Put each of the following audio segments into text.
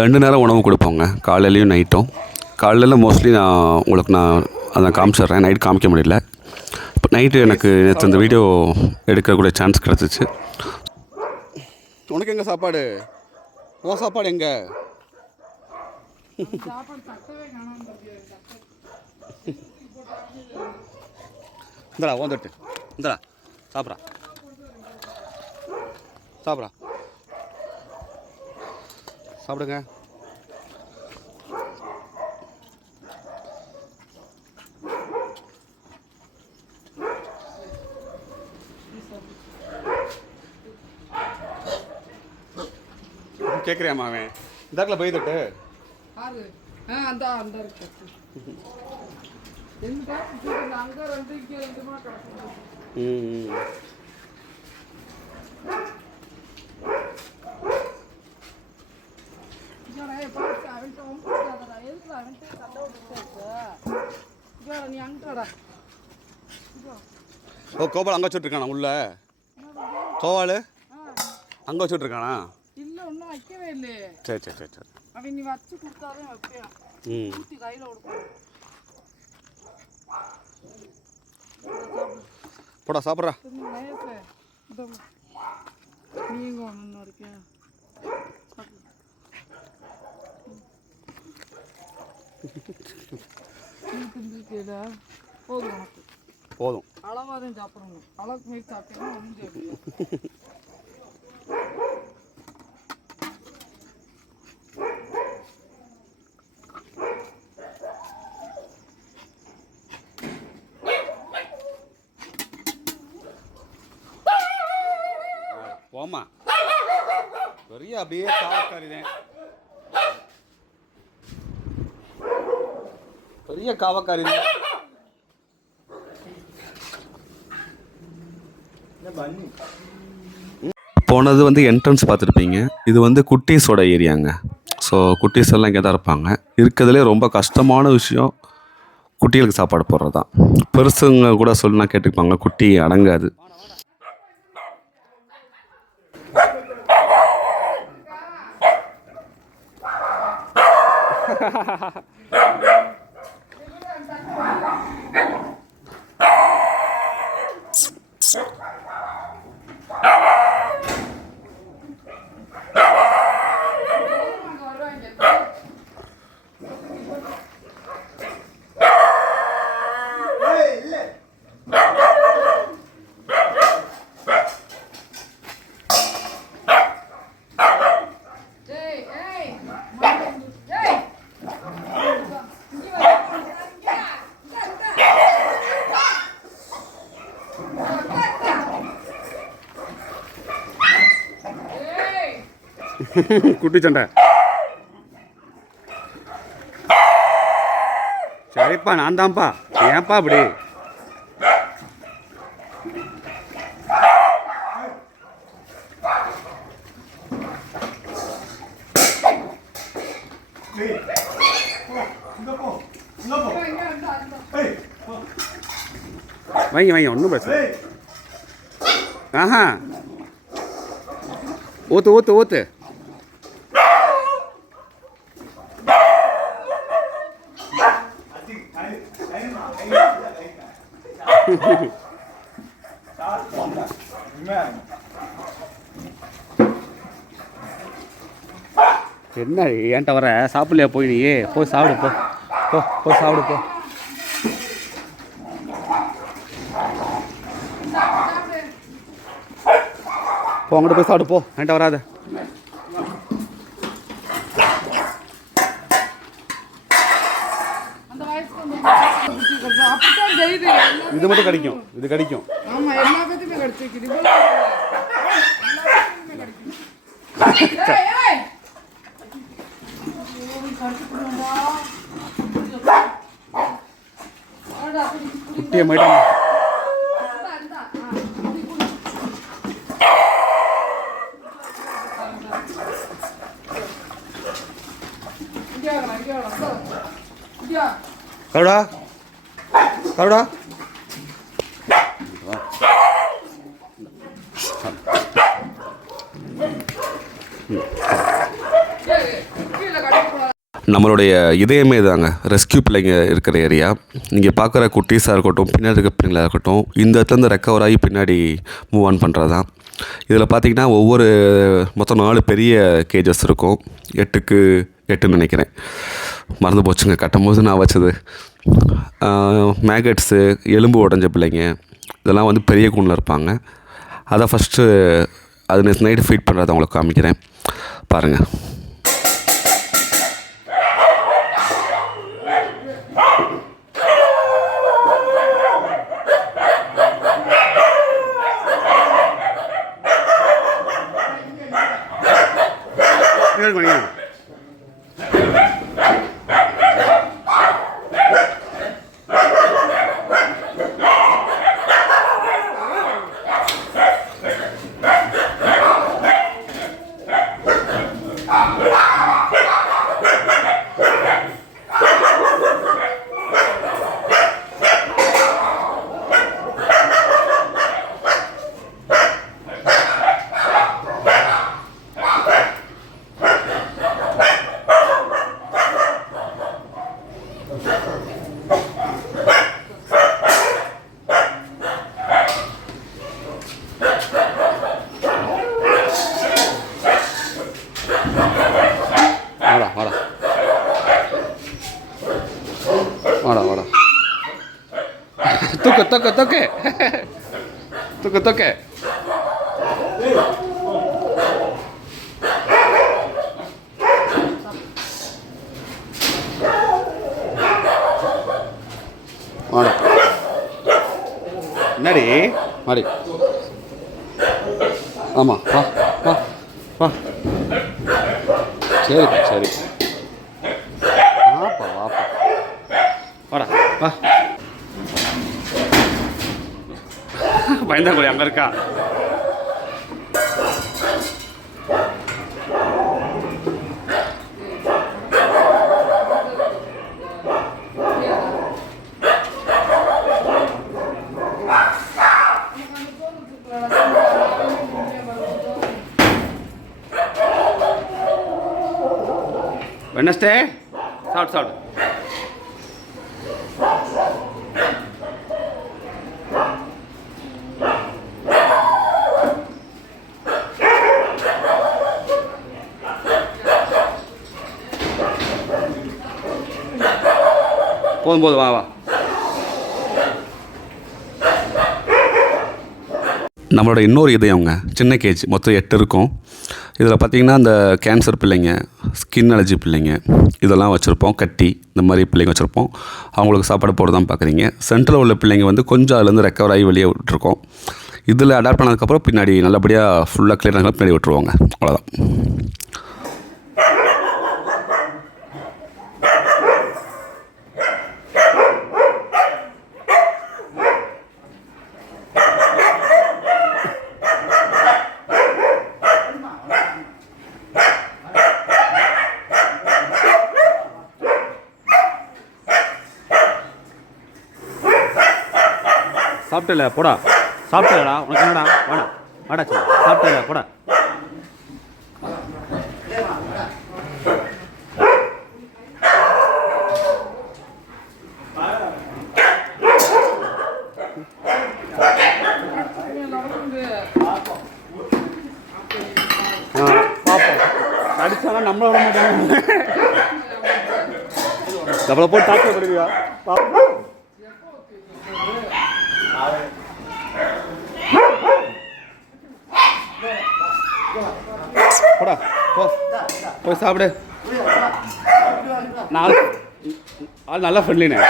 2 நேரம் உணவு கொடுப்போங்க, காலையிலையும் நைட்டும். காலையில் மோஸ்ட்லி நான் அதை காமிச்சிட்றேன், நைட் காமிக்க முடியல. இப்போ நைட்டு எனக்கு நேற்று அந்த வீடியோ எடுக்கக்கூடிய சான்ஸ் கிடச்சிச்சு. உனக்கு எங்கே சாப்பாடு? உன் சாப்பாடு எங்கே? இந்தடா ஓந்தட்டு, இந்தடா சாப்பிட்றா சாப்பிட்றா சாப்பிடுங்க. கேட்குறியாம்மா அவன் இந்தாக்கில் போய் தட்டு. ஓ கோபால் அங்கே வச்சுட்ருக்கானா? உள்ள கோவால் அங்கே வச்சுட்ருக்கானா? இல்லை ஒன்றும் வைக்கவே இல்லையே. சரி சரி சரி சரி. அவன் நீ வச்சு கொடுத்தாலும் வைப்பேன். ஊற்றி கையில் கொடுப்பேன். போடா சாப்பிட்றா. நீங்க ஒன்று இருக்கேன். போதும் போதும். அளவாக தான் சாப்பிடணும். அளவுக்கு மீறி சாப்பிட்டீங்கன்னா ஒன்றும் போம்மா. பெரிய அப்படியே காவக்காரிதான், பெரிய காவக்காரி. போனது வந்து என்ட்ரன்ஸ் பார்த்துருப்பீங்க. இது வந்து குட்டீஸோட ஏரியாங்க. ஸோ குட்டீஸ் எல்லாம் இங்கே தான் இருப்பாங்க. இருக்கிறதுலே ரொம்ப கஷ்டமான விஷயம் குட்டிகளுக்கு சாப்பாடு போடுறது தான். பெருசுங்க கூட சொல்லினா கேட்டுப்பாங்க, குட்டி அடங்காது. குட்டி சண்டை. சரிப்பா, நான் தான்ப்பா. ஏன்ப்பா அப்படி? வைங்க வைங்க, ஒன்றும் பிரச்சனை. ஆஹா, ஊற்று ஊற்று ஊற்று. என்ன ஏன்ட்ட வர? சாப்பிடலையா? போய் நீ போய் சாப்பிடு. போ போ போய் சாப்பிடு. போ போ அங்கிட்ட போய் சாப்பிடு. போ, என்கிட்ட வராத. இது மட்டும் கிடைக்கும், இது கிடைக்கும். ஆமா, எல்லா பத்தியுமே கிடைச்சிருக்கு. குட்டியை மேடம் கருடா கருடா நம்மளுடைய இதயமே தாங்க ரெஸ்கியூ பிள்ளைங்க இருக்கிற ஏரியா. நீங்கள் பார்க்குற குட்டீஸாக இருக்கட்டும், பின்னாடி இருக்க பிள்ளைங்களாக இருக்கட்டும், இந்த இடத்துலேருந்து ரெக்கவர் ஆகி பின்னாடி மூவ் ஆன் பண்ணுறது தான். இதில் பார்த்திங்கன்னா ஒவ்வொரு மொத்தம் 4 பெரிய கேஜஸ் இருக்கும். 8க்கு 8ன்னு நினைக்கிறேன், மறந்து போச்சுங்க கட்டும் போது நான் வச்சது. மேகட்ஸு, எலும்பு உடஞ்ச பிள்ளைங்க இதெல்லாம் வந்து பெரிய கூண்டில் இருப்பாங்க. அதை ஃபஸ்ட்டு அது நைட்டு ஃபீட் பண்ணுறதை உங்களுக்கு காமிக்கிறேன் பாருங்கள். வாடா தூக்கு வாடா. என்னடி மாடி? ஆமாம், வா வா வா. சரி வாப்பா வாடா வா. பயந்தாங்குடி அங்கே இருக்கா? வெனஸ்டே சாப்பிடு. போதும் வா. நம்மளோட இன்னொரு இதயங்க சின்ன கேஜ், மொத்தம் 8 இருக்கும். இதில் பார்த்திங்கன்னா இந்த கேன்சர் பிள்ளைங்க, ஸ்கின் அலர்ஜி பிள்ளைங்க இதெல்லாம் வச்சுருப்போம். கட்டி இந்த மாதிரி பிள்ளைங்க வச்சுருப்போம். அவங்களுக்கு சாப்பாடு போட தான் பார்க்குறீங்க. சென்ட்ரலில் உள்ள பிள்ளைங்க வந்து கொஞ்சம் அதுலேருந்து ரெக்கவர் ஆகி வெளியே விட்டுருக்கோம். இதில் அடாப்ட் பண்ணதுக்கப்புறம் பின்னாடி நல்லபடியாக ஃபுல்லாக கிளியர் ஆனாலும் பின்னாடி விட்டுருவாங்க. அவ்வளோதான். சாப்பிட்டல போடா, சாப்பிட்டலடா, உனக்கு என்னடா? வாடா சாப்பிட்டல போடா. பாப்போம் அடிச்சாலும் நம்மள விட மாட்டாங்க. நம்மளை போட்டு தாக்க முடியா? போடா போய் சாப்பிடு. ஆள் நல்லா ஃப்ரெண்ட்லிண்ணே.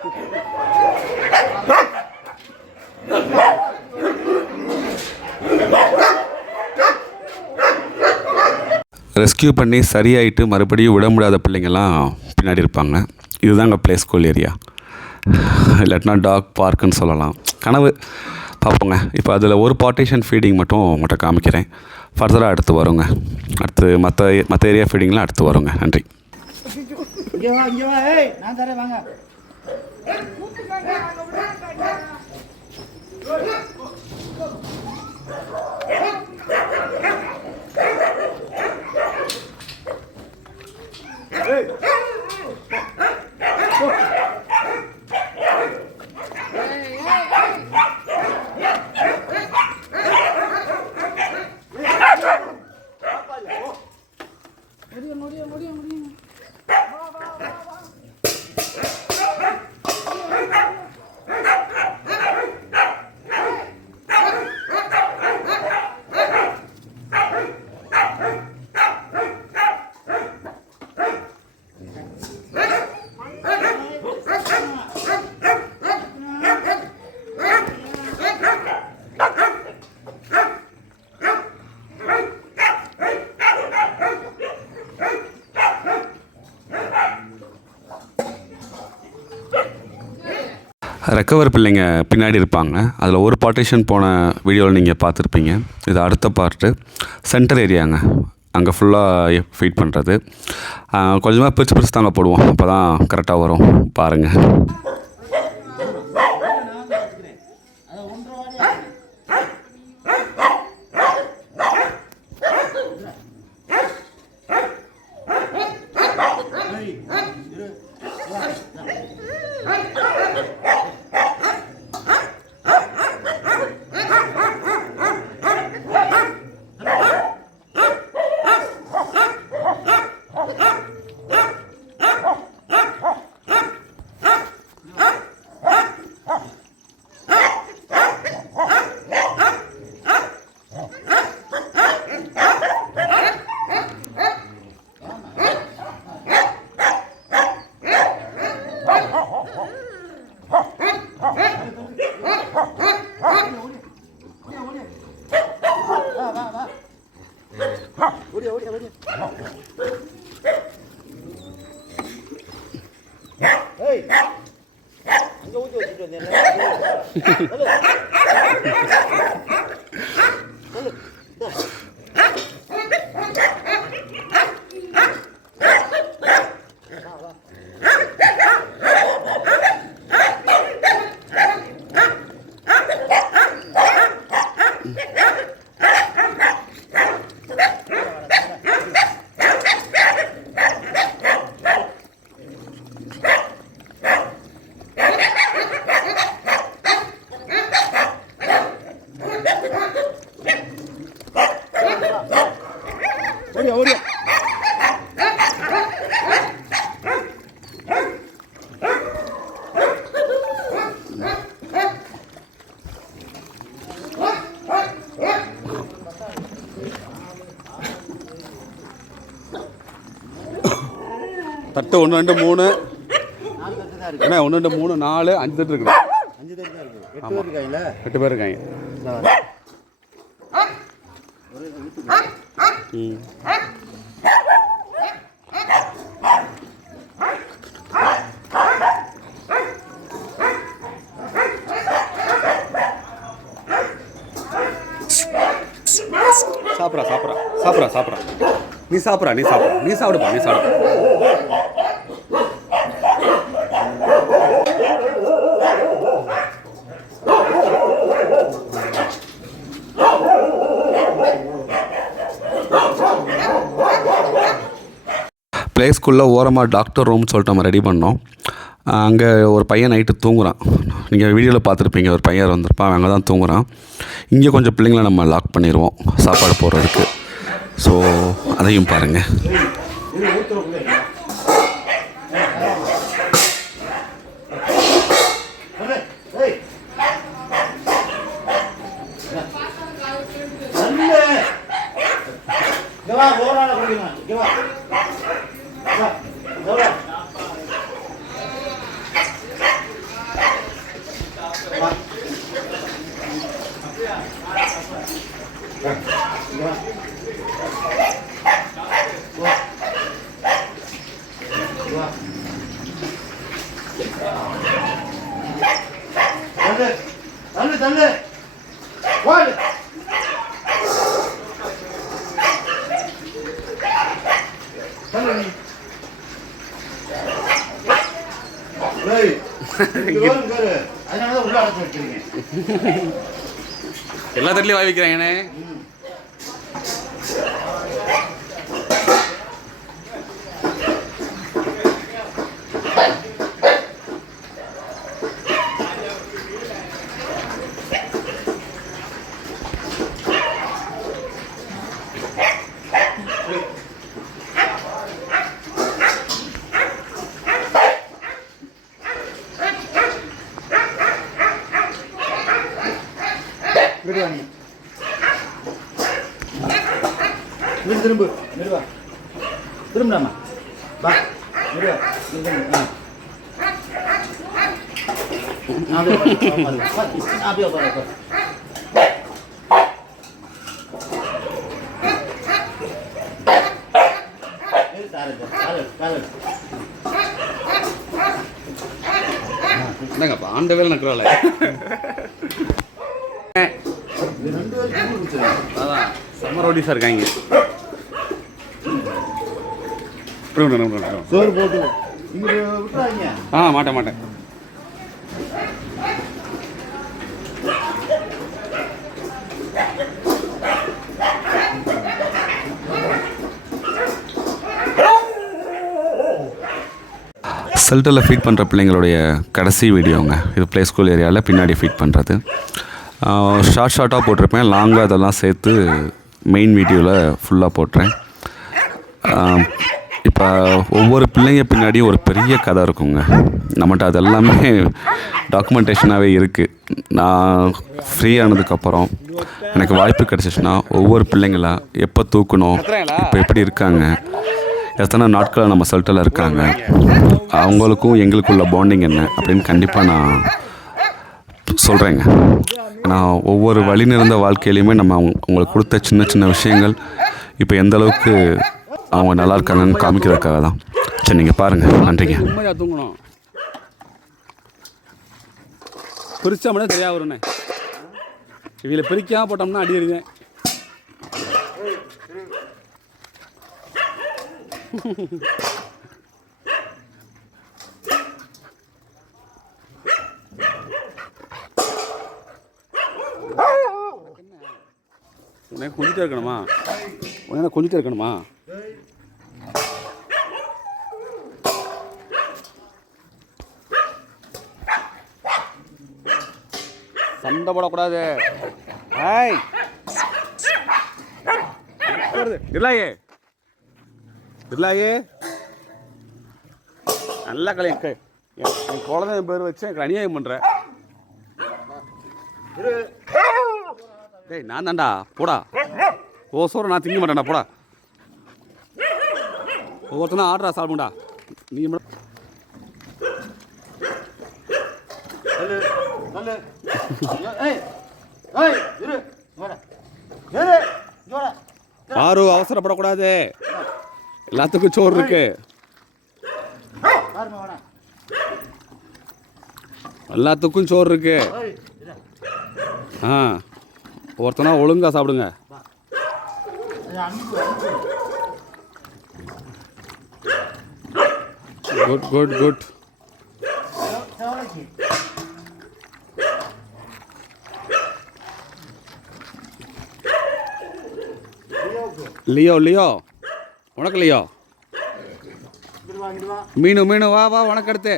ரெஸ்கியூ பண்ணி சரியாயிட்டு மறுபடியும் விட முடியாத பிள்ளைங்கள்லாம் பின்னாடி இருப்பாங்க. இதுதாங்க ப்ளே ஸ்கூல் ஏரியா, இல்லாட்டினா டாக் பார்க்குன்னு சொல்லலாம். கனவு பார்ப்போங்க. இப்போ அதில் ஒரு பார்ட்டிஷன் ஃபீடிங் மட்டும் உங்கள்கிட்ட காமிக்கிறேன். ஃபர்தராக அடுத்து வருங்க. அடுத்து மற்ற ஏரியா ஃபீடிங்லாம் அடுத்து வருங்க. நன்றி. இங்கே வா இங்கே வா, ஏய் நான் தரேன் வாங்க. முடியும். ரெக்கவர் பிள்ளைங்க பின்னாடி இருப்பாங்க. அதில் ஒரு பார்ட்டிஷன் போன வீடியோவில் நீங்கள் பார்த்துருப்பீங்க. இது அடுத்த பார்ட்டு சென்டர் ஏரியாங்க. அங்கே ஃபுல்லாக ஃபீட் பண்ணுறது. கொஞ்சமாக பிரித்து தாங்க போடுவோம், அப்போ தான் கரெக்டாக வரும். பாருங்கள். தட்டு 1 2 3 என்ன 1 2 3 4 5 தட்டு இருக்குது. 5 தட்டு தான் இருக்குது. 8 பேர் இருக்காங்கல்ல? 8 பேர் இருக்காங்க. சாப்பிட்றா நீ சாப்பிடுப்பா. ப்ளே ஸ்கூலில் ஓரமாக டாக்டர் ரூம்னு சொல்லிட்டு நம்ம ரெடி பண்ணோம். அங்கே ஒரு பையன் நைட்டு தூங்குறான். நீங்கள் வீடியோவில் பார்த்துருப்பீங்க, ஒரு பையன் வந்திருப்பான், அங்கே தான் தூங்குறான். இங்கே கொஞ்சம் பிள்ளைங்களை நம்ம லாக் பண்ணிடுவோம் சாப்பாடு போடுறதுக்கு. ஸோ அதையும் பாருங்கள். தள்ளு தள்ளு தள்ளு ஓடு தள்ளு நீ ஏய் இங்க வரு அதனால தான் உள்ள அடைச்சு வச்சிருக்கீங்க எல்லா தட்டிலையும் வாய் வைக்கிறாங்கண்ணே. விடுவானி திரும்ப மெதுவா திரும்பலாமா வா மெதுவா அப்படியே உட்காரு என்னங்கப்பா ஆண்ட வேலை நக்குறாள். அதான் செம்ம ரோடிஸாக இருக்காங்க. சோறு போட்டு இங்கே விட்டுறாங்க. மாட்டேன் மாட்டேன். செல்டரில் ஃபீட் பண்ணுற பிள்ளைங்களுடைய கடைசி வீடியோங்க இது. ப்ளே ஸ்கூல் ஏரியாவில் பின்னாடி ஃபீட் பண்ணுறது. ஷார்ட்டாக போட்டிருப்பேன், லாங்காக அதெல்லாம் சேர்த்து மெயின் வீடியோவில் ஃபுல்லாக போட்டுறேன். இப்போ ஒவ்வொரு பிள்ளைங்க பின்னாடியும் ஒரு பெரிய கதை இருக்குங்க. நம்மகிட்ட அது எல்லாமே டாக்குமெண்டேஷனாகவே இருக்குது. நான் ஃப்ரீ ஆனதுக்கப்புறம் எனக்கு வாய்ப்பு கிடச்சிச்சின்னா ஒவ்வொரு பிள்ளைங்களா எப்போ தூக்கணும், இப்போ எப்படி இருக்காங்க, எத்தனை நாட்கள் நம்ம செல்டரில் இருக்காங்க, அவங்களுக்கும் எங்களுக்குள்ள பாண்டிங் என்ன அப்படின்னு கண்டிப்பாக நான் சொல்கிறேங்க. நான் ஒவ்வொரு வழி நிறைந்த வாழ்க்கையிலையுமே நம்ம அவங்களுக்கு கொடுத்த சின்ன சின்ன விஷயங்கள் இப்போ எந்த அளவுக்கு அவங்க நல்லா இருக்காங்கன்னு காமிக்கிறதுக்காக தான். சரி, நீங்கள் பாருங்கள். நன்றிங்க. உண்மையாக தூங்கணும். பிரித்தோம்னா சரியாக வருண்ணே. இவங்களை பிரிக்காமல் போட்டோம்னா அடி அடிங்க. உனக்கு கொஞ்சிட்டே இருக்கணுமா? உனக்கு கொஞ்சிட்டே இருக்கணுமா? சண்டை போடக்கூடாது. ஏய் இல்லாயே இல்லாயே நல்லா கலைய என் குழந்தை பேர் வச்சு எனக்கு அநியாயம் பண்ணுறேன். டேய் நான் தான்டா, போடா. ஓசோரம் நான் திங்க மாட்டேன்டா, போடா. ஒவ்வொருத்தனா ஆர்டரா சாப்பிடுங்கடா. நீ ஆறு அவசரப்படக்கூடாது. எல்லாத்துக்கும் சோறு இருக்கு. எல்லாத்துக்கும் சோறு இருக்கு. ஒருத்தனா ஒழுங்கா சாப்பிடுங்க. Good good good. Leo Leo உனக்கு லியோ மீனு மீனு வா வா உனக்கு அடுத்து.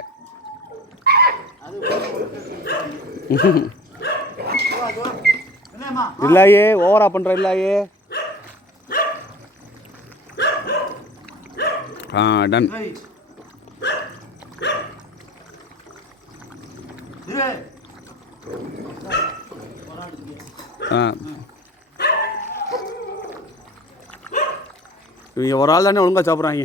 இல்லையே ஓவரா பண்ற இல்லையே. டன். இவங்க ஒரு ஆள் தானே ஒழுங்கா சாப்பிட்றாங்க.